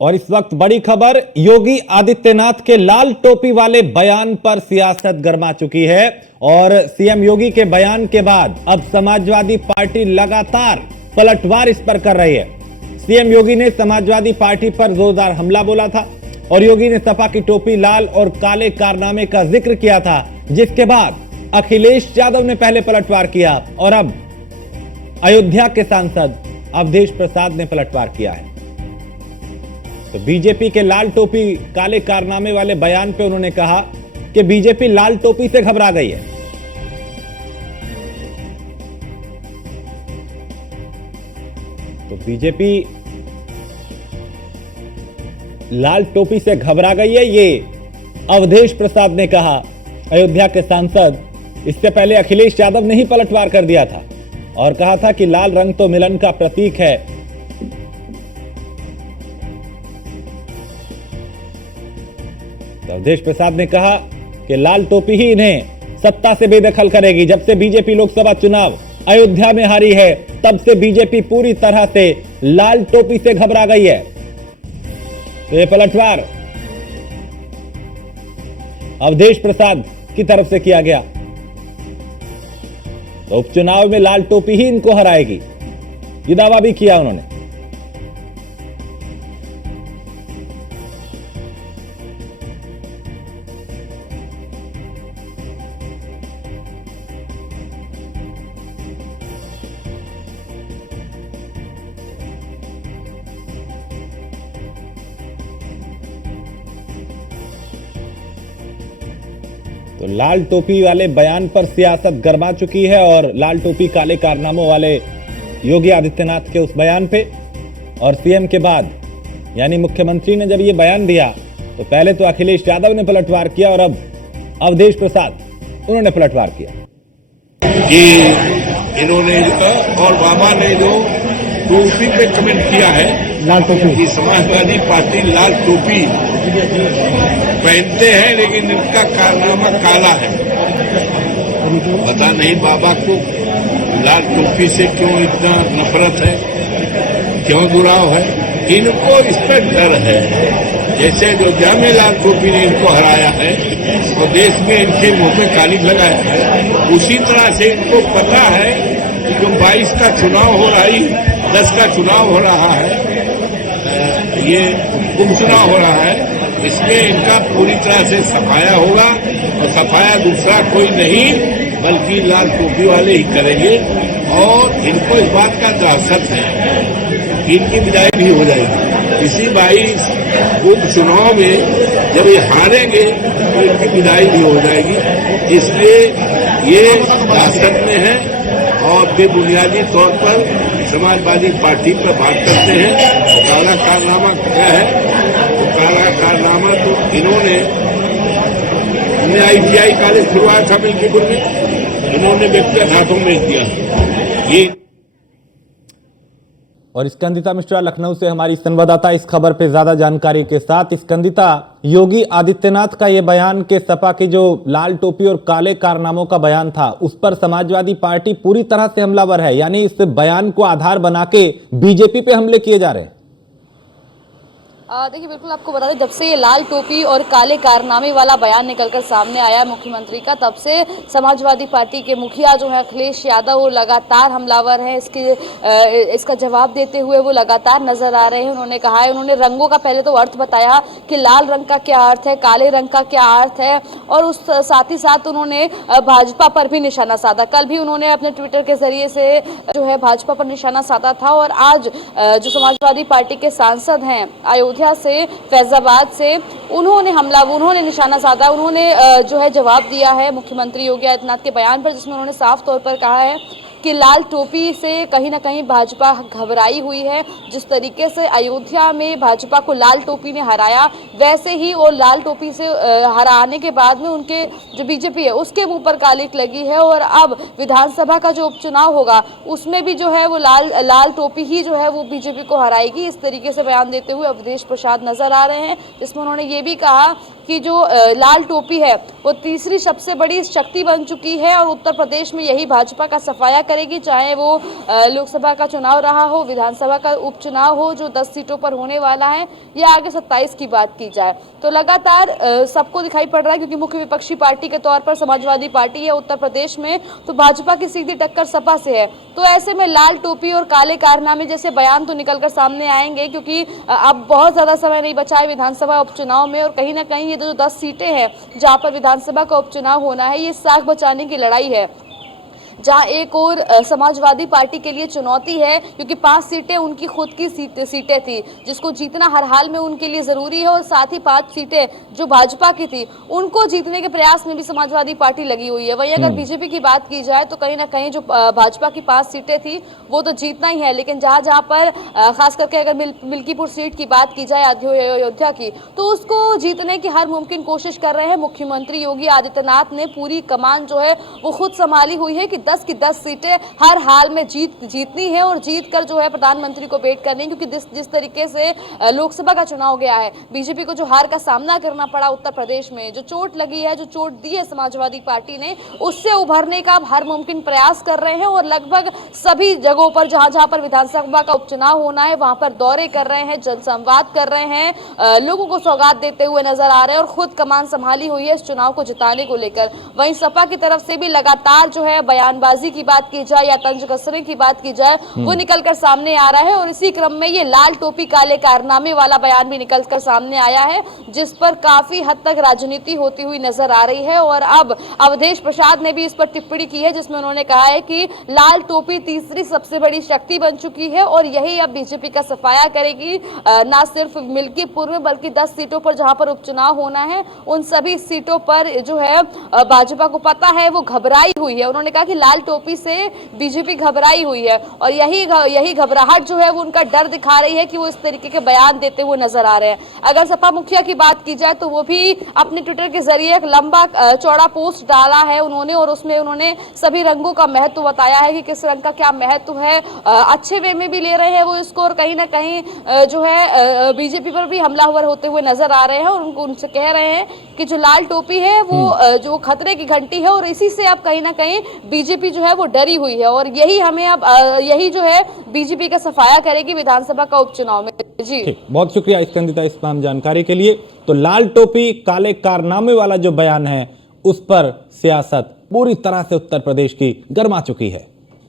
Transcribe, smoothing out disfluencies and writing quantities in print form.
और इस वक्त बड़ी खबर, योगी आदित्यनाथ के लाल टोपी वाले बयान पर सियासत गर्मा चुकी है और सीएम योगी के बयान के बाद अब समाजवादी पार्टी लगातार पलटवार इस पर कर रही है। सीएम योगी ने समाजवादी पार्टी पर जोरदार हमला बोला था और योगी ने सपा की टोपी लाल और काले कारनामे का जिक्र किया था, जिसके बाद अखिलेश यादव ने पहले पलटवार किया और अब अयोध्या के सांसद अवधेश प्रसाद ने पलटवार किया है। तो बीजेपी के लाल टोपी काले कारनामे वाले बयान पे उन्होंने कहा कि बीजेपी लाल टोपी से घबरा गई है। तो बीजेपी लाल टोपी से घबरा गई है, ये अवधेश प्रसाद ने कहा, अयोध्या के सांसद। इससे पहले अखिलेश यादव ने ही पलटवार कर दिया था और कहा था कि लाल रंग तो मिलन का प्रतीक है। तो अवधेश प्रसाद ने कहा कि लाल टोपी ही इन्हें सत्ता से बेदखल करेगी। जब से बीजेपी लोकसभा चुनाव अयोध्या में हारी है, तब से बीजेपी पूरी तरह से लाल टोपी से घबरा गई है। तो ये पलटवार अवधेश प्रसाद की तरफ से किया गया। तो उपचुनाव में लाल टोपी ही इनको हराएगी, ये दावा भी किया उन्होंने। तो लाल टोपी वाले बयान पर सियासत गरमा चुकी है और लाल टोपी काले कारनामों वाले योगी आदित्यनाथ के उस बयान पे और सीएम के बाद यानी मुख्यमंत्री ने जब ये बयान दिया तो पहले तो अखिलेश यादव ने पलटवार किया और अब अवधेश प्रसाद उन्होंने पलटवार किया कि इन्होंने और बाबा ने जो टोपी पे कमेंट किया है, लाल टोपी की समाजवादी पार्टी लाल टोपी पहनते हैं लेकिन इनका कारनामा काला है। पता नहीं बाबा को लाल टोपी से क्यों इतना नफरत है, क्यों जुड़ाव है। इनको इस पर डर है। जैसे अयोध्या में लाल टोपी ने इनको हराया है और देश में इनके मुंह में काली लगाया है, उसी तरह से इनको पता है कि जो 22 का चुनाव हो रहा है, 10 का चुनाव हो रहा है, ये उपचुनाव हो रहा है, इसमें इनका पूरी तरह से सफाया होगा और सफाया दूसरा कोई नहीं बल्कि लाल टोपी वाले ही करेंगे। और इनको इस बात का दहशत है कि इनकी विदाई भी हो जाएगी। इसी 22 उपचुनाव में जब ये हारेंगे तो इनकी विदाई भी हो जाएगी। इसलिए ये दहशत में है और बेबुनियादी तौर पर समाजवादी पार्टी पर बात करते हैं। काला कारनामा क्या है? तो काला कारनामा तो इन्होंने हमने ITI कॉलेज खुलवाया था मिल्कीपुर में, इन्होंने व्यक्तिगत हाथों में दिया ये। और स्कंदिता मिश्रा लखनऊ से हमारी संवाददाता इस खबर पे ज्यादा जानकारी के साथ। स्कंदिता, योगी आदित्यनाथ का ये बयान के सपा की जो लाल टोपी और काले कारनामों का बयान था, उस पर समाजवादी पार्टी पूरी तरह से हमलावर है, यानी इस बयान को आधार बना के बीजेपी पे हमले किए जा रहे हैं। देखिए, बिल्कुल आपको बता दें, जब से ये लाल टोपी और काले कारनामे वाला बयान निकलकर सामने आया मुख्यमंत्री का, तब से समाजवादी पार्टी के मुखिया जो है अखिलेश यादव, वो लगातार हमलावर हैं। इसका जवाब देते हुए वो लगातार नजर आ रहे हैं। उन्होंने कहा है, उन्होंने रंगों का पहले तो अर्थ बताया कि लाल रंग का क्या अर्थ है, काले रंग का क्या अर्थ है, और उस साथ ही साथ उन्होंने भाजपा पर भी निशाना साधा। कल भी उन्होंने अपने ट्विटर के जरिए से जो है भाजपा पर निशाना साधा था और आज जो समाजवादी पार्टी के सांसद हैं अयोध्या से, फैजाबाद से, उन्होंने निशाना साधा। उन्होंने जो है जवाब दिया है मुख्यमंत्री योगी आदित्यनाथ के बयान पर, जिसमें उन्होंने साफ तौर पर कहा है कि लाल टोपी से कहीं ना कहीं भाजपा घबराई हुई है। जिस तरीके से अयोध्या में भाजपा को लाल टोपी ने हराया, वैसे ही वो लाल टोपी से हराने के बाद में उनके जो बीजेपी है उसके मुंह पर कालिक लगी है और अब विधानसभा का जो उपचुनाव होगा उसमें भी जो है वो लाल टोपी ही जो है वो बीजेपी को हराएगी। इस तरीके से बयान देते हुए अवधेश प्रसाद नजर आ रहे हैं, जिसमें उन्होंने ये भी कहा कि जो लाल टोपी है वो तीसरी सबसे बड़ी शक्ति बन चुकी है और उत्तर प्रदेश में यही भाजपा का सफाया करेगी, चाहे वो लोकसभा का चुनाव रहा हो, विधानसभा का उपचुनाव हो जो 10 सीटों पर होने वाला है, या आगे 27 की बात की जाए। तो लगातार सबको दिखाई पड़ रहा है, क्योंकि मुख्य विपक्षी पार्टी के तौर पर समाजवादी पार्टी है उत्तर प्रदेश में, तो भाजपा की सीधी टक्कर सपा से है। तो ऐसे में लाल टोपी और काले कारनामे जैसे बयान तो निकलकर सामने आएंगे, क्योंकि अब बहुत ज्यादा समय नहीं बचा है विधानसभा उपचुनाव में, और कहीं ना कहीं ये जो 10 सीटें हैं जहां पर विधानसभा का उपचुनाव होना है, ये साख बचाने की लड़ाई है, जहां एक और समाजवादी पार्टी के लिए चुनौती है, क्योंकि 5 सीटें उनकी खुद की सीटें थी जिसको जीतना हर हाल में उनके लिए जरूरी है, और साथ ही 5 सीटें जो भाजपा की थी उनको जीतने के प्रयास में भी समाजवादी पार्टी लगी हुई है। वहीं अगर बीजेपी की बात की जाए तो कहीं ना कहीं जो भाजपा की 5 सीटें थी वो तो जीतना ही है, लेकिन जहां जहां पर खास करके अगर मिल्कीपुर सीट की बात की जाए अयोध्या की, तो उसको जीतने की हर मुमकिन कोशिश कर रहे हैं। मुख्यमंत्री योगी आदित्यनाथ ने पूरी कमान जो है वो खुद संभाली हुई है कि 10 की 10 सीटें हर हाल में जीतनी है, और जीत कर जो है प्रधानमंत्री को भेंट करनी है, क्योंकि जिस तरीके से लोकसभा का चुनाव गया है, बीजेपी को जो हार का सामना करना पड़ा उत्तर प्रदेश में, जो चोट लगी है, जो चोट दी है समाजवादी पार्टी ने, उससे उभरने का हर मुमकिन प्रयास कर रहे हैं, और लगभग सभी जगहों पर जहां जहां पर विधानसभा का उपचुनाव होना है वहां पर दौरे कर रहे हैं, जनसंवाद कर रहे हैं, लोगों को सौगात देते हुए नजर आ रहे हैं, और खुद कमान संभाली हुई है इस चुनाव को जिताने को लेकर। वहीं सपा की तरफ से भी लगातार जो है बयानबाजी की बात की जाए या तंज कसरे की बात की जाए वो निकलकर सामने आ रहा है, और इसी क्रम में ये लाल टोपी काले कारनामे वाला बयान भी निकलकर सामने आया है, जिस पर काफी हद तक राजनीति होती हुई नजर आ रही है। और अब अवधेश प्रसाद ने भी इस पर टिप्पणी की है, जिसमें उन्होंने कहा है कि लाल टोपी तीसरी सबसे बड़ी शक्ति बन चुकी है, और यही अब बीजेपी का सफाया करेगी, ना सिर्फ मिल्कीपुर में बल्कि 10 सीटों पर जहां पर उपचुनाव होना है उन सभी सीटों पर जो है भाजपा को पता है वो घबराई हुई है। उन्होंने कहा कि लाल टोपी से बीजेपी घबराई हुई है, और यही घबराहट जो है वो उनका डर दिखा रही है कि वो इस तरीके के बयान देते हुए नजर आ रहे हैं। अगर सपा मुखिया की बात की जाए तो वो भी अपने ट्विटर के जरिए एक लंबा चौड़ा पोस्ट डाला है उन्होंने, और उसमें उन्होंने सभी रंगों का महत्व बताया है कि किस रंग का क्या महत्व है। अच्छे वे में भी ले रहे हैं वो इसको, और कहीं ना कहीं जो है बीजेपी पर भी हमलावर होते हुए नजर आ रहे हैं, और उनसे कह रहे हैं कि जो लाल टोपी है वो जो खतरे की घंटी है, और इसी से अब कहीं ना कहीं बीजेपी जो है वो डरी हुई है, और यही हमें अब यही जो है बीजेपी का सफाया करेगी विधानसभा का उपचुनाव में। जी बहुत शुक्रिया स्कंदिता इस तमाम जानकारी के लिए। तो लाल टोपी काले कारनामे वाला जो बयान है उस पर सियासत पूरी तरह से उत्तर प्रदेश की गर्मा चुकी है।